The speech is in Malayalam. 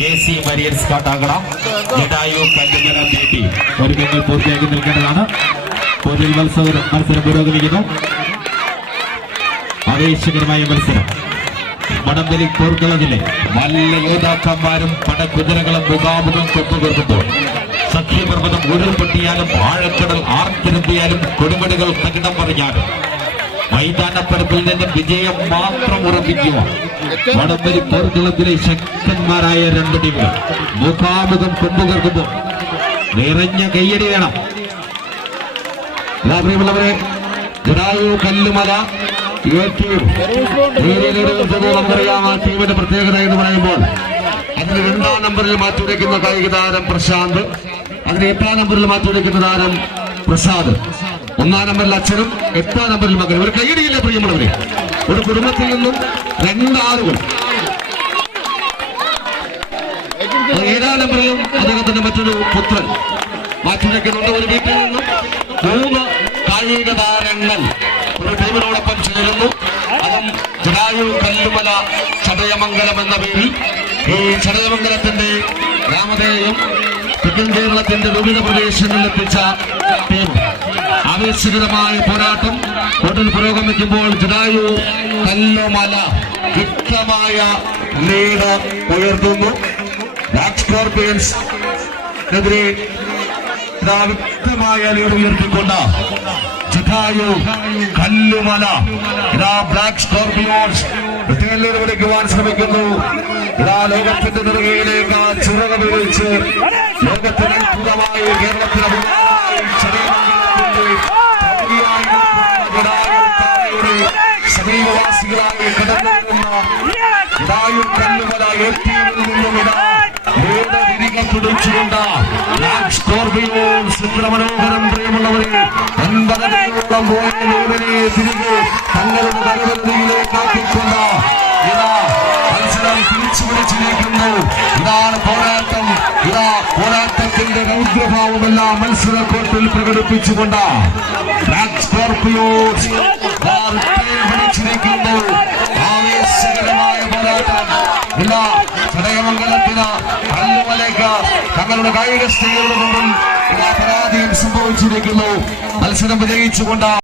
KC Warriors കാട്ടാക്കട ജഡായു കല്ലുമല നേടി ഒരുക്കങ്ങൾ പൂർത്തിയാക്കി നിൽക്കേണ്ടതാണ്. പൊതുവിൽ മത്സരം പുരോഗമിക്കുന്നു. ആവേശകരമായ മത്സരം വടംവലി പോർക്കളത്തിലെ വല്ല യോദ്ധാക്കന്മാരും പടകുതിരകളും മുഖാമുഖം കൊമ്പുകീർക്കുമ്പോൾ സഖ്യപർവ്വതം ഉരുൾപൊട്ടിയാലും ആഴക്കടൽ ആർത്തിരുത്തിയാലും കൊടുമടികൾ തകിടം പറഞ്ഞാലും മൈതാനപ്പരപ്പിൽ നിന്ന് വിജയം മാത്രം ഉറപ്പിക്കുക. വടംവലി പോർക്കളത്തിലെ ശക്തന്മാരായ രണ്ട് ടീമുകൾ മുഖാമുഖം കൊമ്പുകീർക്കുമ്പോൾ നിറഞ്ഞ കയ്യടി വേണം. പ്രിയമുള്ളവരെ, ജഡായു കല്ലുമല നമുക്കറിയാം. ആ ടീമിന്റെ പ്രത്യേകത എന്ന് പറയുമ്പോൾ അതിന് 2ാം നമ്പറിൽ മാറ്റിവെക്കുന്ന കായിക താരം പ്രശാന്ത്, അതിന് 8ാം നമ്പറിൽ മാറ്റിവെക്കുന്ന താരം പ്രസാദ്, 1ാം നമ്പറിൽ അച്ഛനും 8ാം നമ്പറിൽ മകനും. ഒരു കൈയടിയില്ല പ്രിയമുള്ളവരെ. ഒരു കുടുംബത്തിൽ നിന്നും 2 ആളുകൾ. 7ാം നമ്പറിലും അദ്ദേഹത്തിന്റെ മറ്റൊരു പുത്രൻ മാറ്റിവെക്കുന്നുണ്ട്. ഒരു വീട്ടിൽ നിന്നും 3 കായിക താരങ്ങൾ ഒരു ടീമിനോടൊപ്പം ചേരുന്നു. അതും ജഡായു കല്ലുമല ചടയമംഗലം എന്ന പേരിൽ. ഈ ചടയമംഗലത്തിന്റെ രാമതേയം തെക്കൻ കേരളത്തിന്റെ വിവിധ പ്രദേശങ്ങളിൽ എത്തിച്ച ടീം. ആവേശകരമായ പോരാട്ടം കൂടുതൽ പുരോഗമിക്കുമ്പോൾ ജഡായു കല്ലുമല വ്യക്തമായ ലീഡ് ഉയർത്തുന്നു. ബ്ലാക്ക് സ്കോർപിയൻസിനെതിരെ വ്യക്തമായ ലീഡ് ഉയർത്തിക്കൊണ്ട് ജഡായു കല്ലുമല ബ്ലാക്ക് സ്കോർപിയോൺസ് വിളിക്കുവാൻ ശ്രമിക്കുന്നു. ലോകത്തിന്റെ നെറുകയിലേക്ക് ചിറക് വിരിച്ച് ലോകത്തിന് അത്ഭുതമായി കേരളത്തിലെ സമീപവാസികളായി കടന്നുവരുന്ന ജഡായു കല്ലുമല ഏറ്റിയിൽ നിന്നും പിടിച്ചുകൊണ്ട് മനോഹരം. പ്രിയമുള്ളവരെ, 9 മണിയോളം പോയ ലീവിനെ തിരികെ തങ്ങളുടെ കരവരുതിയിലേക്ക് ആക്കിക്കൊണ്ട് മത്സരം തിരിച്ചു പിടിച്ചിരിക്കുന്നു. ഇതാണ് പോരാട്ടം. പോരാട്ടത്തിന്റെ രൗദ്രഭാവമെല്ലാം മത്സരക്കോട്ടിൽ പ്രകടിപ്പിച്ചുകൊണ്ട് ബ്ലാക്ക് സ്കോർപിയോസ് പിടിച്ചിരിക്കുന്നു. ആവേശകരമായ പോരാട്ടം. ചടയമംഗലത്തിന് കല്ലുമലയ്ക്ക് തങ്ങളുടെ കായിക സ്ത്രീകളുടെ മുമ്പിൽ പരാജയം സംഭവിച്ചിരിക്കുന്നു. മത്സരം വിജയിച്ചുകൊണ്ട്